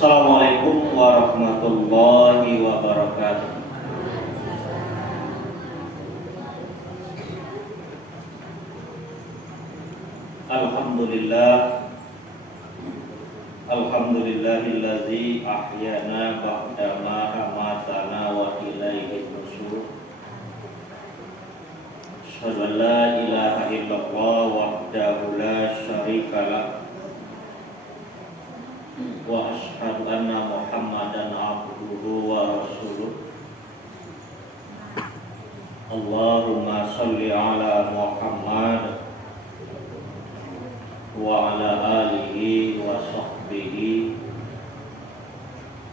Assalamualaikum warahmatullahi wabarakatuh. Alhamdulillah, alhamdulillahillazi ahyana ba'dama amatana wa ilaihi nusyur. Asyhadu an la ilaha illallah wahdahu la syarika lah wa asyhadu anna Muhammadan abduhu wa rasuluh. Allahumma sholli ala Muhammad wa ala alihi wa sahbihi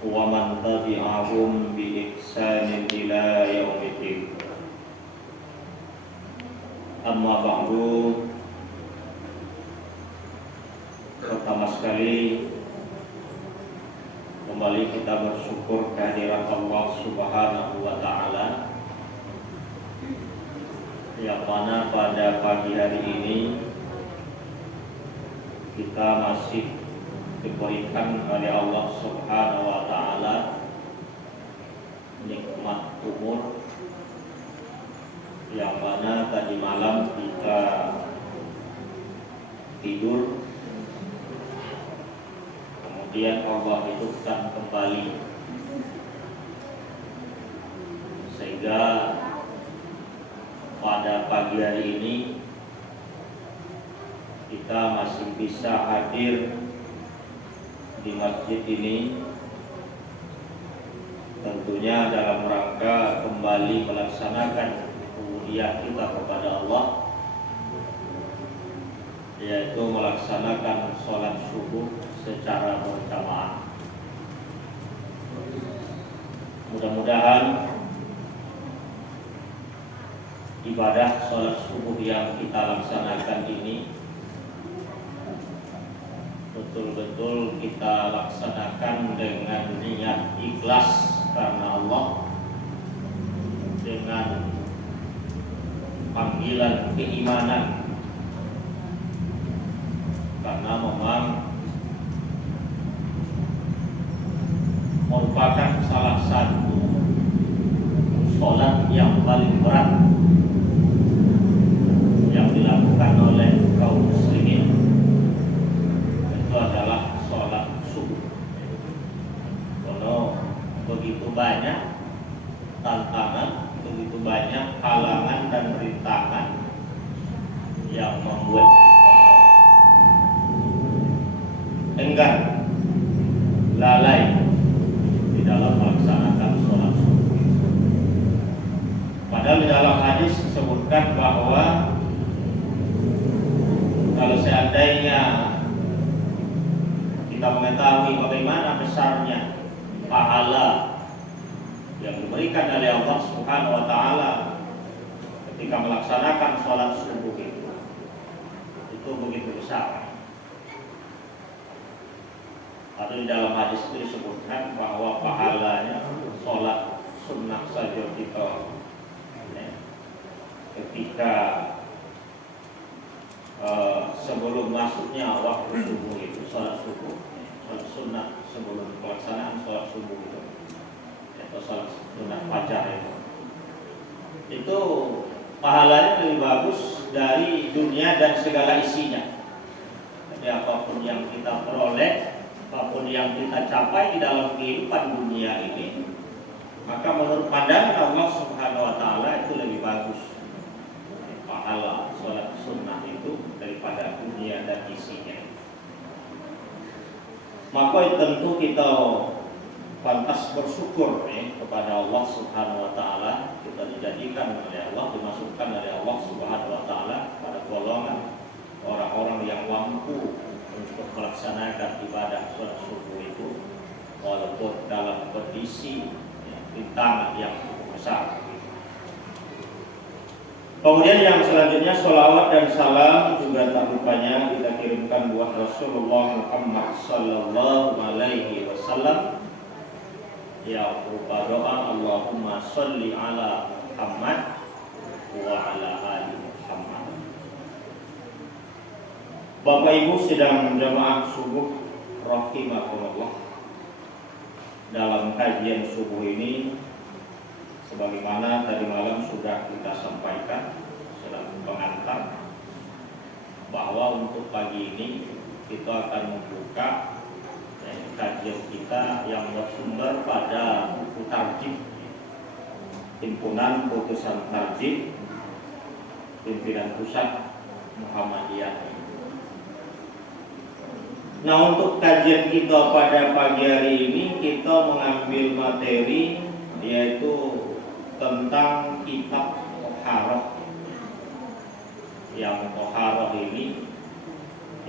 wa man tabi'ahum bi ihsanin ila yaumiddin. Amma ba'du. Pertama sekali kembali kita bersyukur kehadiran Allah Subhanahu wa taala, yang mana pada pagi hari ini kita masih diberikan oleh Allah Subhanahu wa taala nikmat umur, yang mana tadi malam kita tidur, kemudian Allah hidupkan kembali, sehingga pada pagi hari ini kita masih bisa hadir di masjid ini, tentunya dalam rangka kembali melaksanakan ubudiyah kita kepada Allah, yaitu melaksanakan sholat subuh secara berjamaah. Mudah-mudahan ibadah sholat subuh yang kita laksanakan ini betul-betul kita laksanakan dengan niat ikhlas karena Allah, dengan panggilan keimanan, karena memang merupakan salah satu sholat yang paling berat yang dilakukan oleh kaum muslimin. Itu adalah sholat subuh. Kalau begitu banyak tantangan, begitu banyak halangan dan rintangan yang membuat kita enggan, lalai di dalam melaksanakan sholat subuh. Padahal di dalam hadis disebutkan bahwa kalau seandainya kita mengetahui bagaimana besarnya pahala yang diberikan oleh Allah Subhanahu wa taala ketika melaksanakan sholat subuh itu begitu besar. Atau di dalam hadis itu disebutkan bahwa pahalanya sholat sunnah saja kita ketika sebelum masuknya waktu subuh itu, sholat subuh, sholat sunnah sebelum pelaksanaan sholat subuh itu, atau sholat sunnah fajar itu pahalanya lebih bagus dari dunia dan segala isinya. Jadi apapun yang kita peroleh, apapun yang kita capai di dalam kehidupan dunia ini, maka menurut pandangan Allah Subhanahu wa taala itu lebih bagus pahala sholat sunnah itu daripada dunia dan isinya. Maka tentu kita pantas bersyukur kepada Allah Subhanahu wa taala, kita dijadikan oleh Allah, dimasukkan oleh Allah Subhanahu wa taala pada golongan orang-orang yang mampu untuk melaksanakan ibadah sholat subuh itu walaupun dalam kondisi rintangan yang besar. Kemudian yang selanjutnya, sholawat dan salam juga tak lupanya kita kirimkan buat Rasulullah Muhammad sallallahu alaihi wasallam, ya berupa doa Allahumma sholli ala Muhammad wa ala ali Muhammad. Bapak Ibu sidang jamaah subuh rahimakumullah. dalam kajian subuh ini, sebagaimana tadi malam sudah kita sampaikan dalam pengantar, bahwa untuk pagi ini kita akan membuka kajian kita yang bersumber pada buku Tarjih Himpunan Putusan Tarjih Pimpinan Pusat Muhammadiyah. Nah, untuk kajian kita pada pagi hari ini kita mengambil materi yaitu tentang kitab Toharoh. Yang Toharoh ini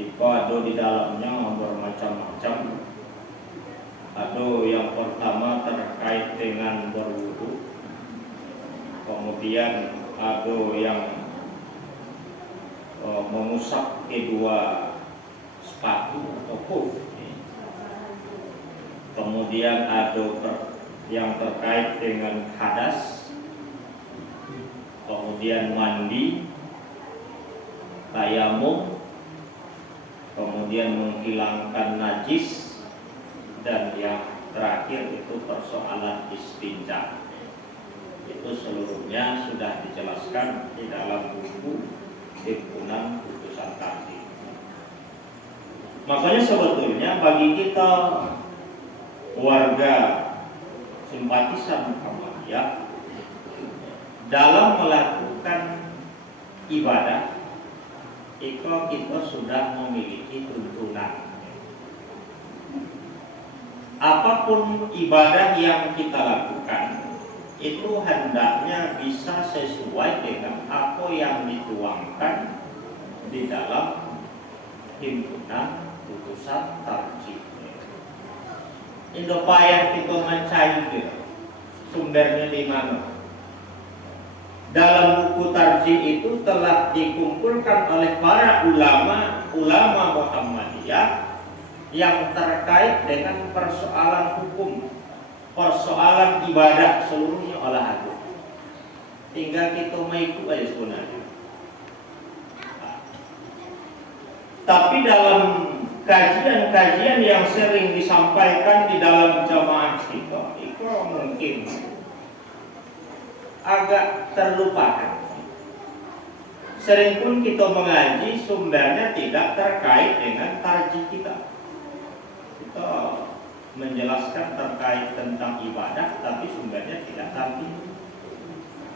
itu ada di dalamnya bermacam-macam. Ada yang pertama terkait dengan berwudu, kemudian ada yang mengusap kedua sepatu atau khuf, kemudian ada yang terkait dengan hadas, kemudian mandi, tayamum, kemudian menghilangkan najis, dan yang terakhir itu persoalan istinja. Itu seluruhnya sudah dijelaskan di dalam buku Himpunan Putusan Tarjih. Makanya sebetulnya bagi kita warga simpatisan Muhammadiyah dalam melakukan ibadah itu kita sudah memiliki tuntunan. Apapun ibadah yang kita lakukan itu hendaknya bisa sesuai dengan apa yang dituangkan di dalam Himpunan Putusan Tarjih. Indo payah kita mencari sumbernya di mana. Dalam buku Tarjih itu telah dikumpulkan oleh para ulama Muhammadiyah yang terkait dengan persoalan hukum, persoalan ibadah seluruhnya olahraga. Tinggal kita mengikut aja sebenarnya. Tapi dalam kajian-kajian yang sering disampaikan di dalam jamaah kita, itu mungkin agak terlupakan. Sering pun kita mengaji sumbernya tidak terkait dengan tarjih kita. Kita menjelaskan terkait tentang ibadah, tapi sumbernya tidak tarjih.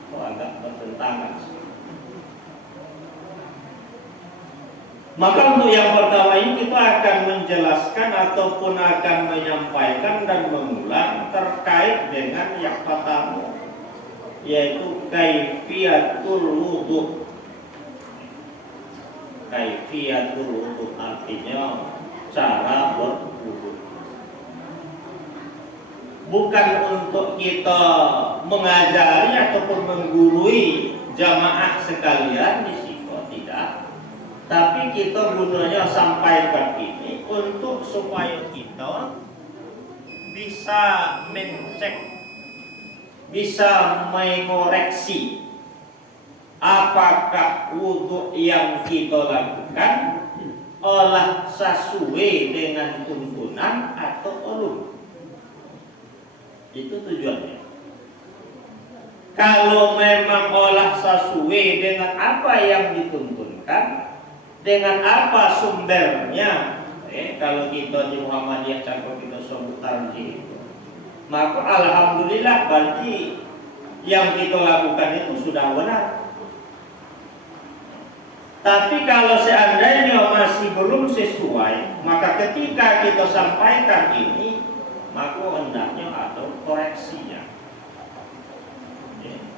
Itu agak bertentangan. Maka untuk yang pertama ini kita akan menjelaskan ataupun akan menyampaikan dan mengulang terkait dengan yang pertama, yaitu kaifiyatul wudu. Kaifiyatul wudu artinya cara berwudu. Bukan untuk kita mengajari ataupun menggurui jamaah sekalian di situ, tidak. Tapi kita gunanya sampaikan ini untuk supaya kita bisa mencek, bisa mengoreksi apakah wudhu yang kita lakukan olah sesuai dengan tuntunan atau belum. Itu tujuannya. Kalau memang olah sesuai dengan apa yang dituntunkan, dengan apa sumbernya, kalau kita di Muhammadiyah cakap kita sebut tarjih, maka alhamdulillah berarti yang kita lakukan itu sudah benar. Tapi kalau seandainya masih belum sesuai, maka ketika kita sampaikan ini, maka hendaknya ada koreksinya.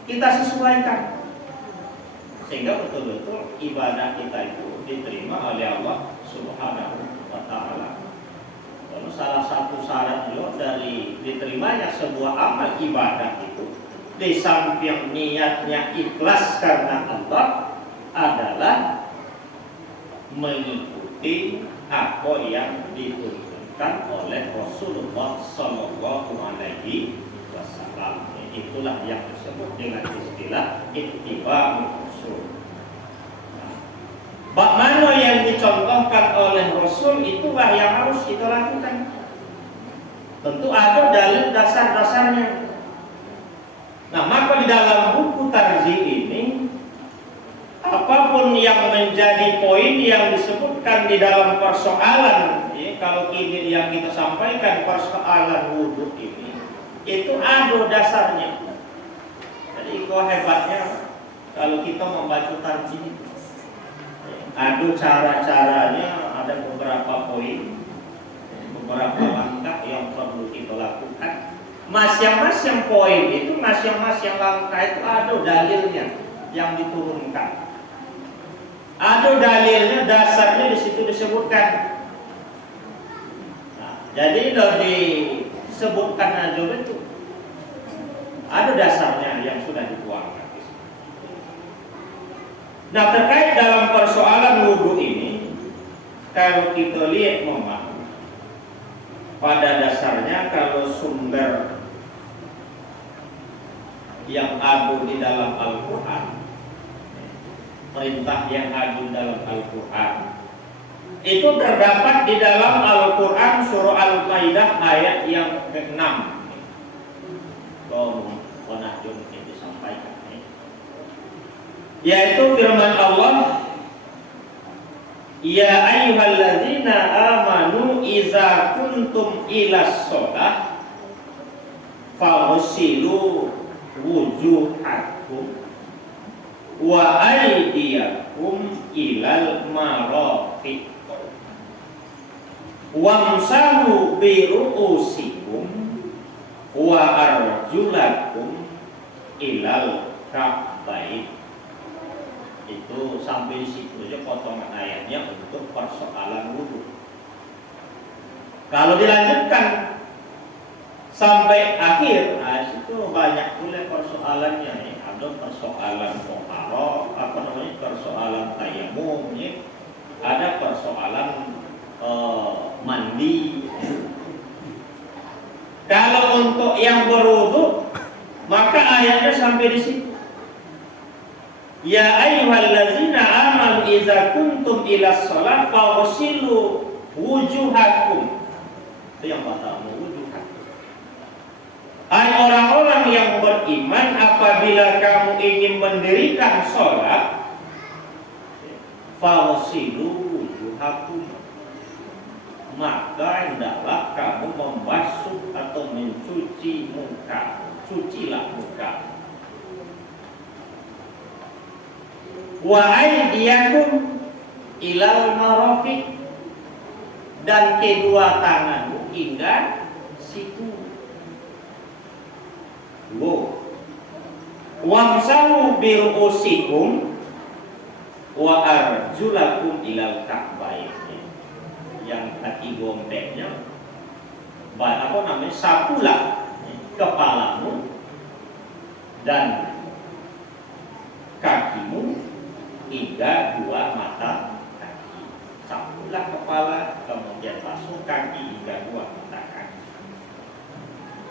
Kita sesuaikan sehingga betul-betul ibadah kita itu diterima oleh Allah Subhanahu wa Ta'ala. Lalu salah satu syarat juga dari diterimanya sebuah amal ibadah itu, di samping niatnya ikhlas karena Allah, adalah mengikuti apa yang dituntunkan oleh Rasulullah Sallallahu Alaihi Wasallam. Itulah yang disebut dengan istilah ittiba'ur Rasul. Bak mana yang dicontohkan oleh Rasul itulah yang harus kita lakukan. Tentu ada dalil dasar-dasarnya. Nah, maka di dalam buku tarjih ini, apapun yang menjadi poin yang disebutkan di dalam persoalan, ya, kalau ini yang kita sampaikan persoalan wudhu ini, itu ada dasarnya. Jadi itu hebatnya kalau kita membaca tarjih. Ada cara-caranya, ada beberapa poin, beberapa langkah yang perlu kita lakukan. Masing-masing poin itu, masing-masing langkah itu ada dalilnya yang diturunkan. Ada dalilnya, dasarnya di situ disebutkan. Nah, jadi sudah disebutkan aja itu. Ada dasarnya yang sudah dituangkan. Nah, terkait dalam persoalan wudhu ini, kalau kita lihat memang pada dasarnya kalau sumber yang ada di dalam Al-Quran, perintah yang ada di dalam Al-Quran, itu terdapat di dalam Al-Quran surah Al-Maidah ayat yang ke-6. Kalau pernah mungkin disampaikan, yaitu firman Allah, ya ayyuhalladzina amanu iza kuntum ilas sholah faghsilu wujuhakum wa aydiyakum ilal marafiq wamsahu bi ru'usikum wa arjulakum ilal ka'bayn. Itu sampai di situ aja potongan ayatnya untuk persoalan wudhu. Kalau dilanjutkan sampai akhir, nah situ banyak pula persoalannya. Ya. Ada persoalan toharo, persoalan tayamum, ya. Ada persoalan mandi. Kalau untuk yang berwudhu, maka ayatnya sampai di situ. Ya ayyuhallazina amanu idza kuntum ilas shalah faghsilu wujuhakum. Itu yang pertama, wujuhakum. Hai orang-orang yang beriman, apabila kamu ingin mendirikan salat, faghsilu wujuhakum, maka hendaklah kamu membasuh atau mencuci muka. Cucilah muka. Wa aydiyakum ilal marafiq, dan kedua tanganmu hingga siku. Wamsahu bi ru'usikum wa arjulakum ilal ka'bayn. Yang kaki gombeknya sapulah kepalamu dan kakimu hingga dua mata kaki. Sapulah kepala, kemudian basuh kaki hingga dua mata kaki.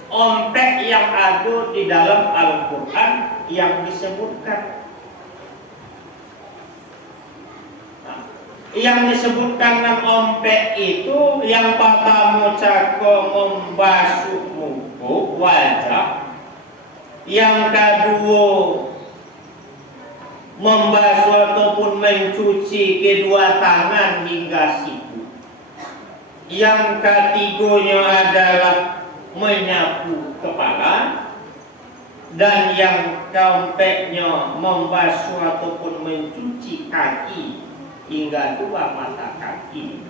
Ompek yang ada di dalam Al-Quran yang disebutkan, yang disebutkan dengan ompek itu, yang pertama cako membasuh muka wajah, yang kedua membasuh ataupun mencuci kedua tangan hingga siku, yang ketiganya adalah menyapu kepala, dan yang keempatnya membasuh ataupun mencuci kaki hingga dua mata kaki.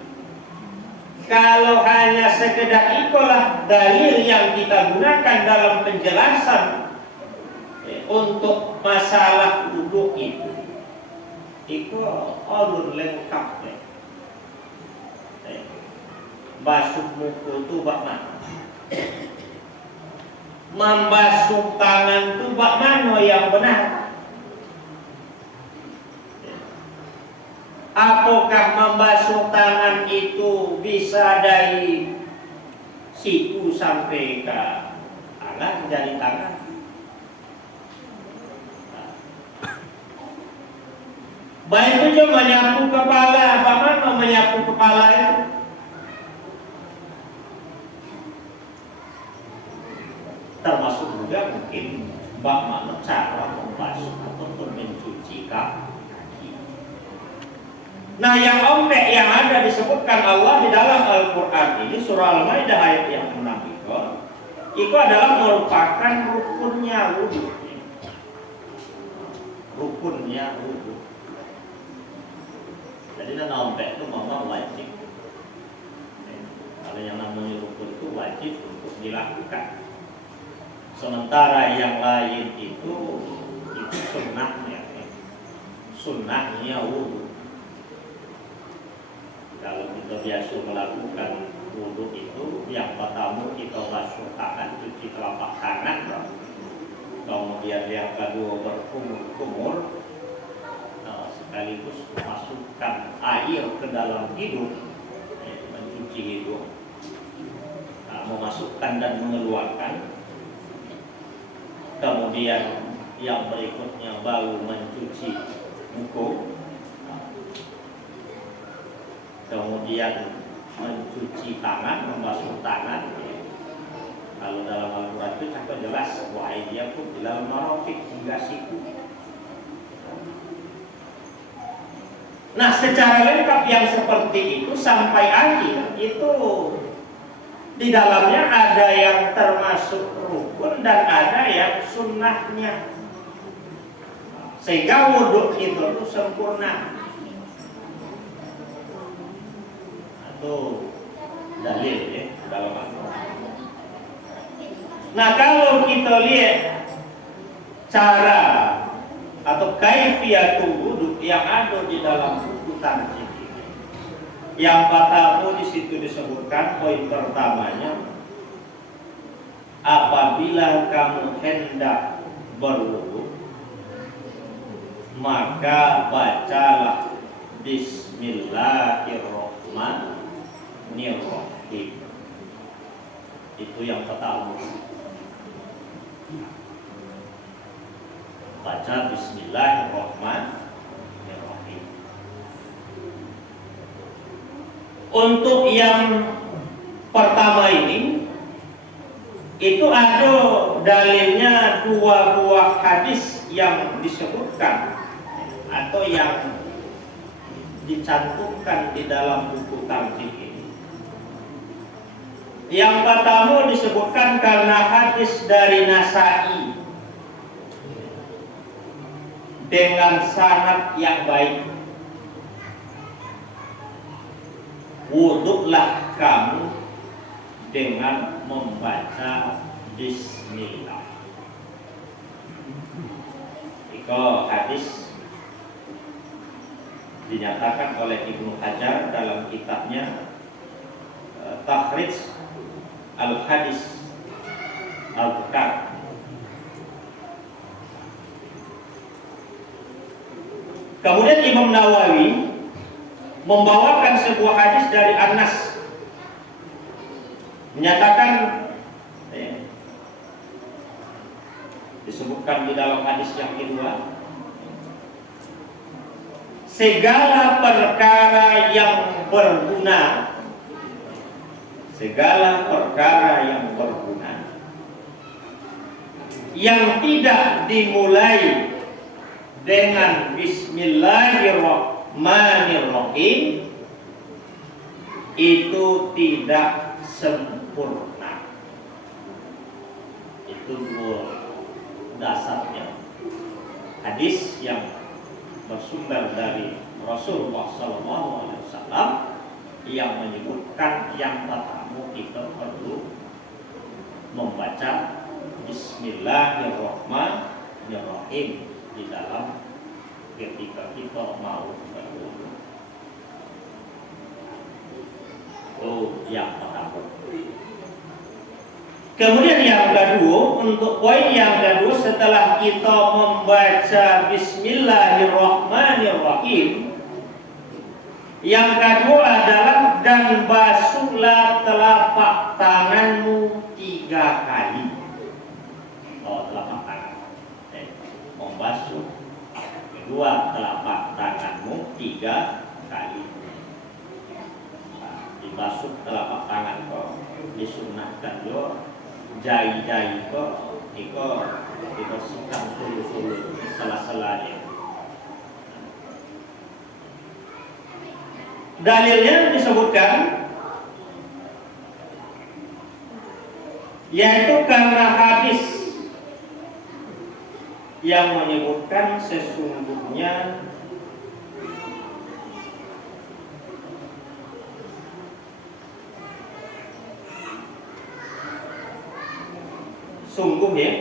Kalau hanya sekedar itulah dalil yang kita gunakan dalam penjelasan untuk masalah wudhu itu alur lengkap. Basuh muka itu bagaimana? Membasuh tangan itu bagaimana yang benar? Apakah membasuh tangan itu bisa dari siku sampai ke tangan, jadi tangan? Baik itu menyapu kepala, bagaimana menyapu kepala itu? mungkin bak makna cara membasuh ataupun mencuci kaki. Nah, yang ompek yang ada disebutkan Allah di dalam Al-Quran ini, surah Al-Maidah ayat yang 6 itu adalah merupakan rukunnya wudhu. Rukunnya wudhu. Jadi dan ompek itu memang wajib. Kalau yang namanya rukun itu wajib untuk dilakukan. Sementara yang lain itu sunnahnya, sunnahnya wudhu. Kalau kita biasa melakukan wudhu itu, yang pertama kita basuh tangan, cuci telapak tangan, kemudian yang kedua berkumur-kumur, sekaligus masukkan air ke dalam hidung, mencuci hidung, memasukkan dan mengeluarkan. Kemudian yang berikutnya baru mencuci muka, kemudian mencuci tangan, membasuh tangan. Kalau dalam Al-Quran itu sangat jelas, wa aydiyakum ilal marafiq, hingga siku. Nah, secara lengkap yang seperti itu sampai akhir itu di dalamnya ada yang termasuk rukun dan ada yang sunnahnya, sehingga wudhu itu sempurna. Itu dalil ya dalam Al-Quran. Nah, kalau kita lihat cara atau kaifiyatul wudhu yang ada di dalam buku tarjih ini, yang pertama di situ disebutkan poin pertamanya, apabila kamu hendak berwudhu maka bacalah Bismillahirrahmanirrahim. Itu yang pertama. Baca Bismillahirrahmanirrahim. Untuk yang pertama ini, itu ada dalilnya dua buah hadis yang disebutkan atau yang dicantumkan di dalam buku tarjih ini. Yang pertama disebutkan karena hadis dari Nasa'i dengan sanad yang baik. Wudhulah kamu dengan membaca Bismillah. Itu hadis dinyatakan oleh Ibnu Hajar dalam kitabnya Takhrij Al-Hadis Al-Bukhari. Kemudian Imam Nawawi membawakan sebuah hadis dari Anas, menyatakan disebutkan di dalam hadis yang kedua, segala perkara yang berguna, segala perkara yang berguna yang tidak dimulai dengan Bismillahirrahmanirrahim itu tidak sempurna. Itu dua dasarnya. Hadis yang bersumber dari Rasulullah SAW yang menyebutkan yang pertama kita perlu membaca Bismillahirrahmanirrahim di dalam ketika kita mau berwudu. Oh, yang pertama. Kemudian yang kedua, untuk poin yang kedua, setelah kita membaca Bismillahirrahmanirrahim, yang kedua adalah dan basuhlah telapak tanganmu 3 kali. Oh, telapak tangan. Membasuh kedua telapak tanganmu 3 kali. Dibasuh telapak tangan kok disunnahkan yo jari-jari kok Iko dibersihkan sulu-sulu salah-salahnya. Dalilnya disebutkan yaitu karena hadis yang menyebutkan sesungguhnya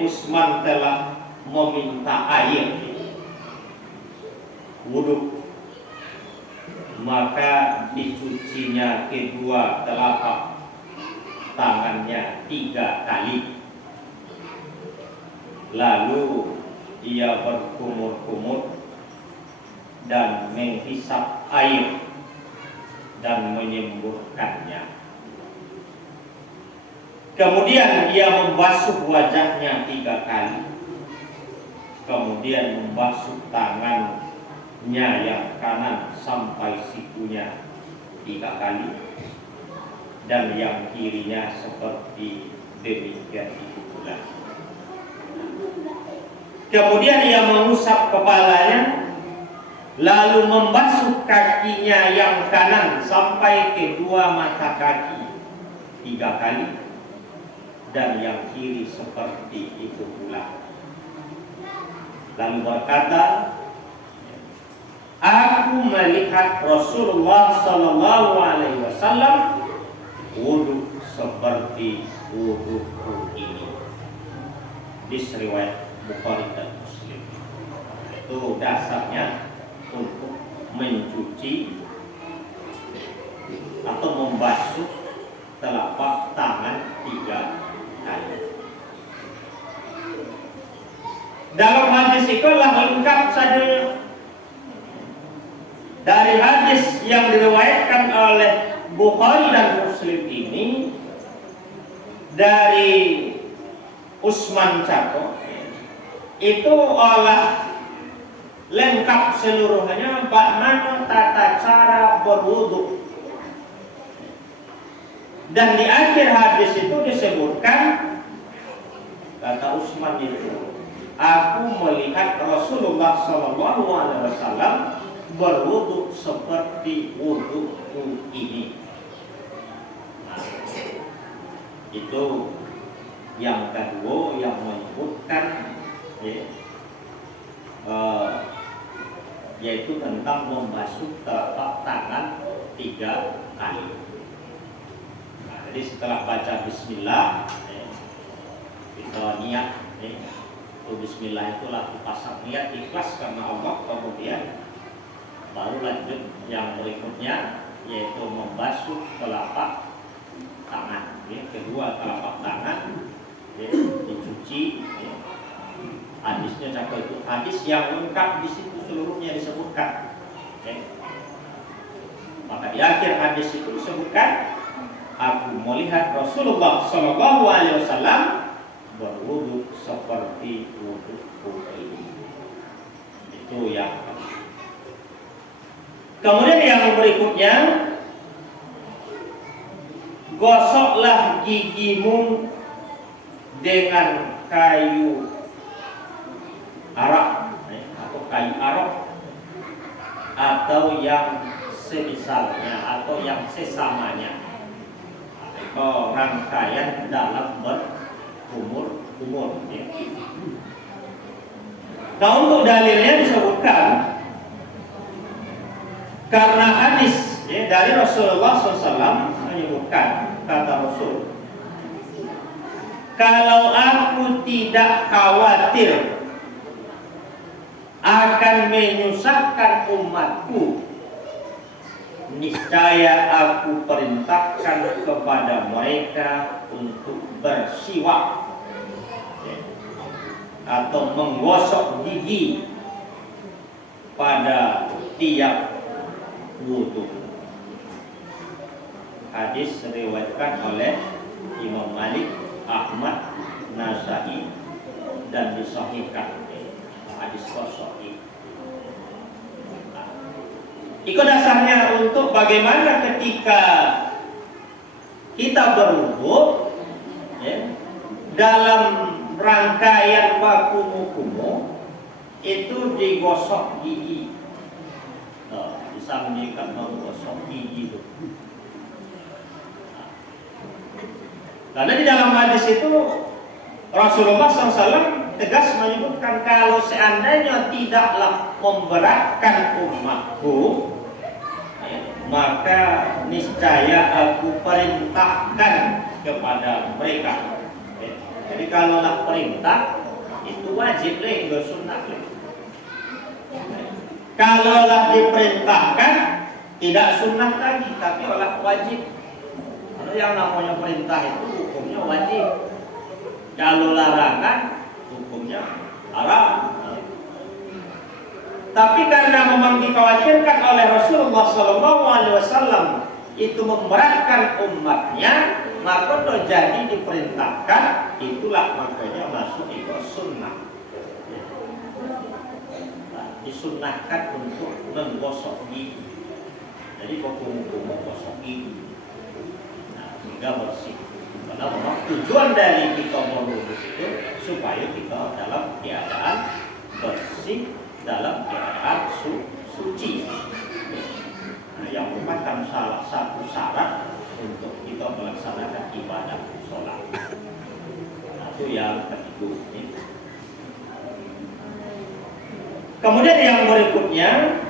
Utsman telah meminta air wudhu, maka dicucinya kedua telapak tangannya 3 kali, lalu ia berkumur-kumur dan menghisap air dan menyemburkannya. Kemudian ia membasuh wajahnya 3 kali, kemudian membasuh tangannya yang kanan sampai sikunya 3 kali, dan yang kirinya seperti demikian itu pula. Kemudian ia mengusap kepalanya, lalu membasuh kakinya yang kanan sampai kedua mata kaki 3 kali, dan yang kiri seperti itu pula. Lalu berkata, aku melihat Rasulullah Sallallahu Alaihi Wasallam wudhu seperti wudhuku ini. Hadis riwayat Bukhari dan Muslim. Itu dasarnya untuk mencuci atau membasuh telapak tangan 3 kali. Dalam hadis itu lengkap saja. Dari hadis yang diriwayatkan oleh Bukhari dan Muslim ini dari Utsman Cako itu olah lengkap seluruhnya bagaimana tata cara berwudu. Dan di akhir hadis itu disebutkan, kata Utsman itu, aku melihat Rasulullah Sallallahu Alaihi Wasallam berwudu seperti wuduku ini. Nah, itu yang kedua yang menyebutkan yaitu tentang membasuh telapak tangan 3 kali. Nah, jadi setelah baca Bismillah, kita niat, Bismillah itulah dipasang niat ikhlas karena Allah, kemudian baru lanjut yang berikutnya yaitu membasuh telapak tangan, kedua telapak tangan dicuci. Hadisnya cakap itu hadis yang lengkap, di situ seluruhnya disebutkan. Maka di akhir hadis itu disebutkan, aku melihat Rasulullah Sallallahu Alaihi Wasallam berwudu seperti wuduku ini. Itu yang kemudian yang berikutnya, gosoklah gigimu dengan kayu arak atau kayu arok atau yang semisalnya atau yang sesamanya, atau rangkaian dalam berkumur-kumur. Nah, untuk dalilnya disebutkan karena hadis dari Rasulullah SAW menyebutkan, kata Rasul, kalau aku tidak khawatir akan menyusahkan umatku, niscaya aku perintahkan kepada mereka untuk bersiwak atau menggosok gigi pada tiap wudu. Hadis diriwayatkan oleh Imam Malik, Ahmad, Nasai, dan disahihkan. Hadis sahih. Itu dasarnya untuk bagaimana ketika kita berwudu, dalam rangkaian baku-kumu itu digosok gigi. Bisa menyikat menggosok gigi itu. Karena di dalam hadis itu Rasulullah SAW tegas menyebutkan kalau seandainya tidaklah memberatkan umatku, maka niscaya aku perintahkan kepada mereka. Jadi kalaulah perintah itu wajib leh, enggak sunnah leh. Kalaulah diperintahkan tidak sunnah lagi, tapi olah wajib. Kalau yang namanya perintah itu hukumnya wajib. Kalau larangan hukumnya haram. Tapi karena memang dikhawatirkan oleh Rasulullah SAW itu memberatkan umatnya, maka itu jadi diperintahkan, itulah makanya masuk itu sunnah. Disunnahkan untuk menggosok gigi. Jadi hukum-hukum menggosok gigi. Nah, sehingga bersih. Karena memang tujuan dari kita berwudu itu supaya kita dalam keadaan bersih, dalam keadaan suci. Nah, yang merupakan salah satu syarat untuk kita melaksanakan ibadah sholat. Nah, itu yang ketiga. Kemudian yang berikutnya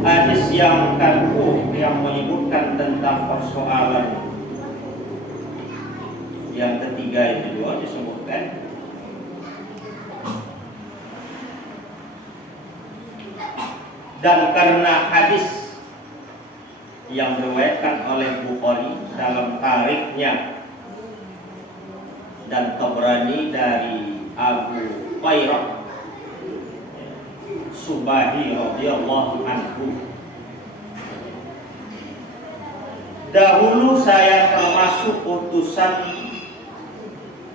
hadis yang kedua yang menyebutkan tentang persoalan yang ketiga itu juga disebutkan dan karena hadis yang diriwayatkan oleh Bukhari dalam tarikhnya dan Tabrani dari Abu Hurairah Subahi radhiyallahu anhu. Dahulu saya termasuk utusan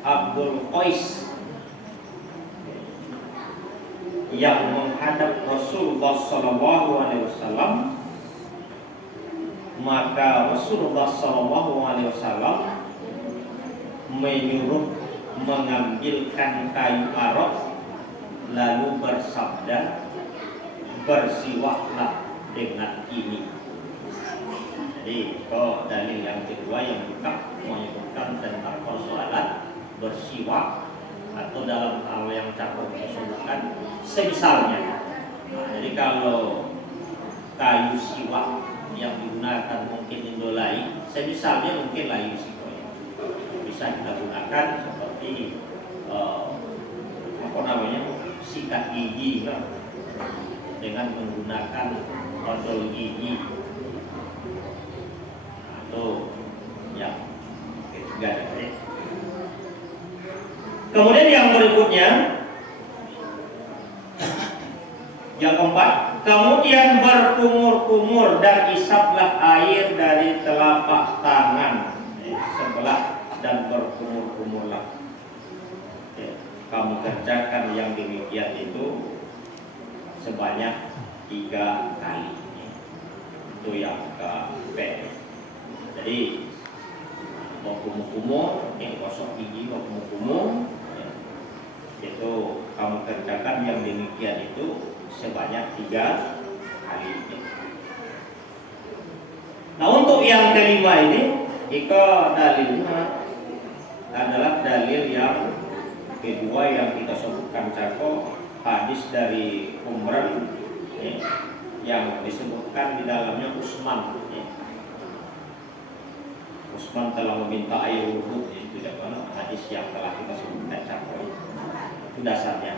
Abdul Qais yang menghadap Rasulullah SAW, maka Rasulullah SAW menyuruh mengambilkan kayu arok lalu bersabda, bersiwaklah dengan ini. Jadi itu dalil yang kedua yang kita menyebutkan tentang persoalan bersiwak atau dalam hal yang cakap disebutkan semisalnya. Nah, jadi kalau kayu siwak yang digunakan mungkin indolai, semisalnya mungkin lain sikoy. Bisa kita gunakan seperti sikat gigi kan? Dengan menggunakan odol gigi atau yang ketiga. Kemudian yang berikutnya, yang keempat, kemudian berkumur-kumur dan isaplah air dari telapak tangan sebelah dan berkumur-kumurlah. Kamu kerjakan yang demikian itu sebanyak 3 kali. Itu yang ke-B. Jadi berkumur-kumur, gosok gigi berkumur-kumur, itu kamu kerjakan yang demikian itu sebanyak 3 kali. Nah, untuk yang kelima ini, jika dalilnya adalah dalil yang kedua yang kita sebutkan cako, hadis dari Umran yang disebutkan di dalamnya Utsman. Utsman telah meminta air wudhu, itu hadis yang telah kita sebutkan cako. Itu dasarnya.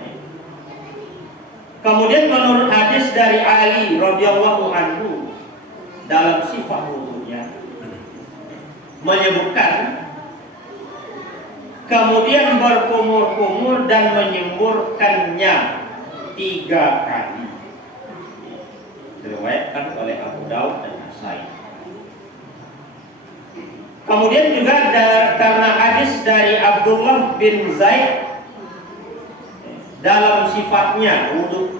Kemudian menurut hadis dari Ali radhiyallahu anhu dalam sifat wudhunya menyebutkan kemudian berkumur-kumur dan menyemburkannya 3 kali. Diriwayatkan oleh Abu Daud dan Nasai. Kemudian juga karena hadis dari Abdullah bin Zaid dalam sifatnya wudhu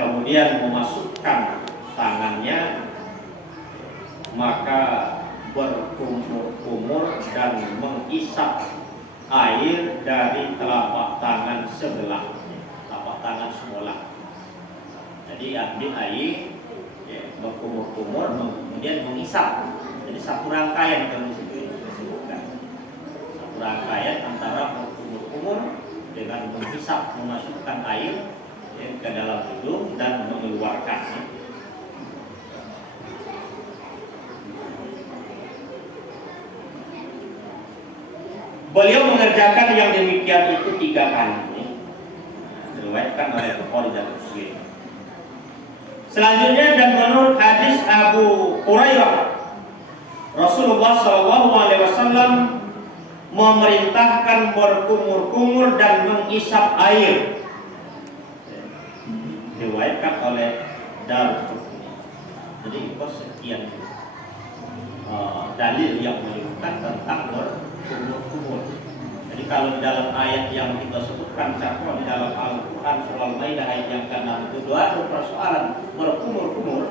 kemudian memasukkan tangannya, maka berkumur-kumur dan mengisap air dari telapak tangan sebelah, telapak tangan sebelah. Jadi ambil air, ya, berkumur-kumur, kemudian mengisap. Jadi satu rangkaian kalau disebutkan, satu rangkaian antara berkumur-kumur dengan menghisap, memasukkan air, ya, ke dalam hidung dan mengeluarkannya. Beliau mengerjakan yang demikian itu 3 kali. Diriwayatkan oleh Bukhari dan Muslim. Selanjutnya, dan menurut hadis Abu Hurairah, Rasulullah SAW memerintahkan berkumur-kumur dan mengisap air. Diriwayatkan oleh Darqutni. Jadi itu sekian dalil yang menunjukkan tentang berkumur-kumur. Jadi kalau di dalam ayat yang kita sebutkan cakap di dalam Al-Quran surah Al-Maidah ayat yang ke-6 itu ada persoalan berkumur-kumur,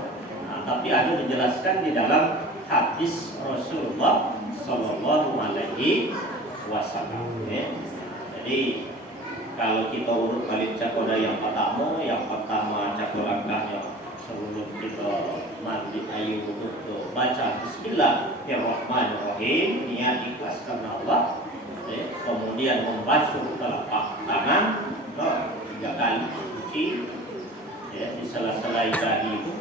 tapi ada dijelaskan di dalam hadis Rasulullah Sallallahu Alaihi Wasallam. Jadi kalau kita urut balik cakoda yang pertama cakoda langkahnya sebelum kita mandi ayu untuk baca Bismillahirrahmanirrahim, niat ikhlas karena Allah. Kemudian membasuh telapak tangan 3 kali suci, ya, di sela-sela dahi itu.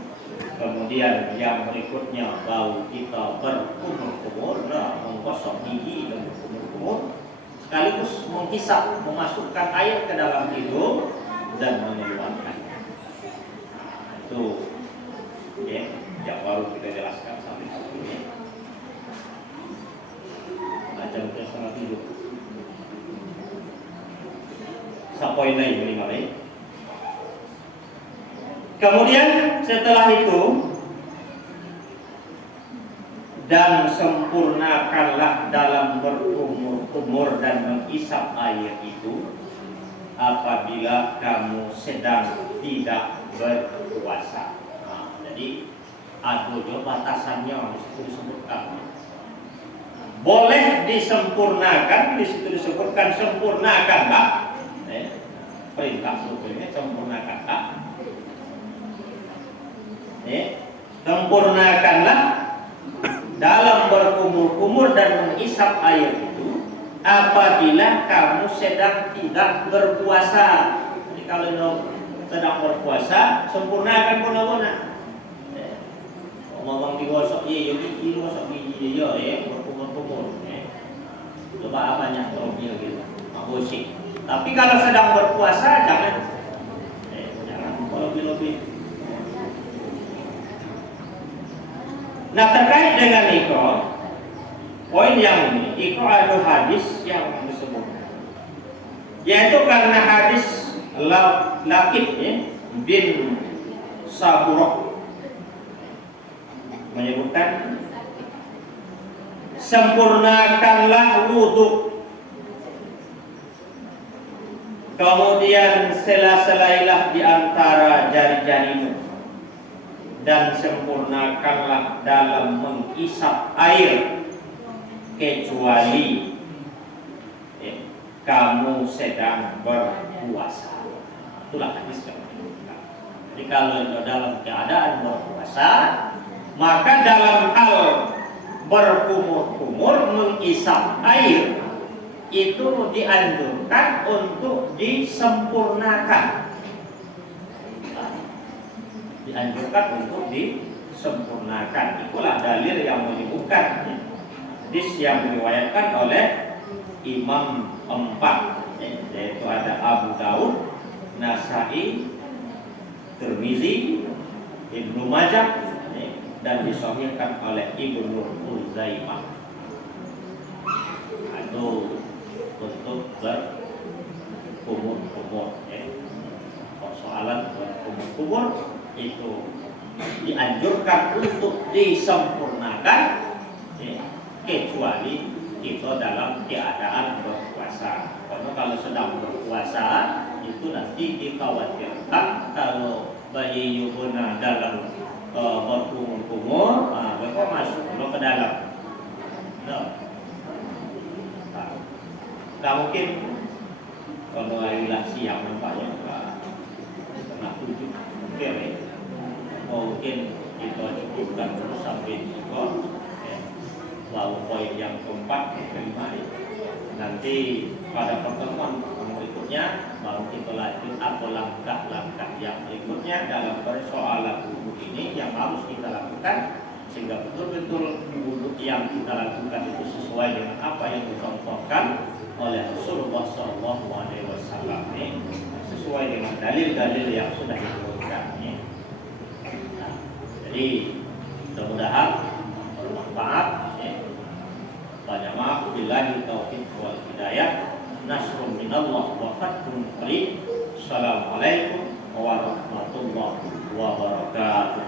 Kemudian yang berikutnya bau kita berkumur-kumur, menggosok gigi dan berkumur-kumur, sekaligus menghisap, memasukkan air ke dalam hidung dan mengeluarkannya. Itu, ya, yang baru kita jelaskan sampai sini. Baca untuk sangat hidup. Sapoin lain meninggal. Kemudian setelah itu, dan sempurnakanlah dalam berkumur-kumur dan mengisap air itu apabila kamu sedang tidak berpuasa. Jadi ada batasannya disebutkan. Boleh disempurnakan, di situ disebutkan sempurnakanlah. Perintah sebetulnya sempurnakanlah. Sempurnakanlah dalam berkumur-kumur dan mengisap air itu apabila kamu sedang tidak berpuasa. Jadi kalau sedang berpuasa, sempurnakan pun-pun. Ngomong digosok gigi, gosok gigi ya, berkumur-kumur. Coba banyak terobil gitu, gosip. Tapi kalau sedang berpuasa jangan lebih-lebih. Nah, terkait dengan itu, poin yang ini, itu ada hadis yang disebut, yaitu karena hadis Laqit, ya, bin Saburah menyebutkan, sempurnakanlah wudhu, kemudian sela-selailah di antara jari-jarimu, dan sempurnakanlah dalam mengisap air kecuali kamu sedang berpuasa. Itulah hadis yang menunjukkan. Jadi kalau dalam keadaan berpuasa, maka dalam hal berkumur-kumur mengisap air itu dianjurkan untuk disempurnakan. Dianjurkan untuk disempurnakan. Itulah dalil yang menyebutkan hadis yang diriwayatkan oleh Imam 4, yaitu ada Abu Daud, Nasai, Tirmizi, Ibnu Majah, dan disahihkan oleh Ibnu Uzaimah. Itu untuk berkumur-kumur, persoalan berkumur-kumur itu dianjurkan untuk disempurnakan, kecuali kita dalam keadaan berpuasa. Karena kalau sedang berpuasa itu nanti dikhawatirkan kalau bayi yubuna dalam berkumur-kumur, mereka masuk ke dalam. Tak mungkin kalau ailah siang nampaknya nak tujuh mungkin mungkin kita cukupkan dulu sampai juga lalu poin yang keempat kelima nanti pada pertemuan berikutnya baru kita lanjut atau langkah-langkah yang berikutnya dalam persoalan wudhu ini yang harus kita lakukan sehingga betul-betul wudhu yang kita lakukan itu sesuai dengan apa yang dicontohkan oleh Rasulullah SAW ini, sesuai dengan dalil-dalil yang sudah disebutkan. Nah, jadi mudah-mudahan bermanfaat. Banyak maaf billahi taufiq wal hidayah. Nasrun minallah wa fathun qarib. Assalamualaikum warahmatullahi wabarakatuh.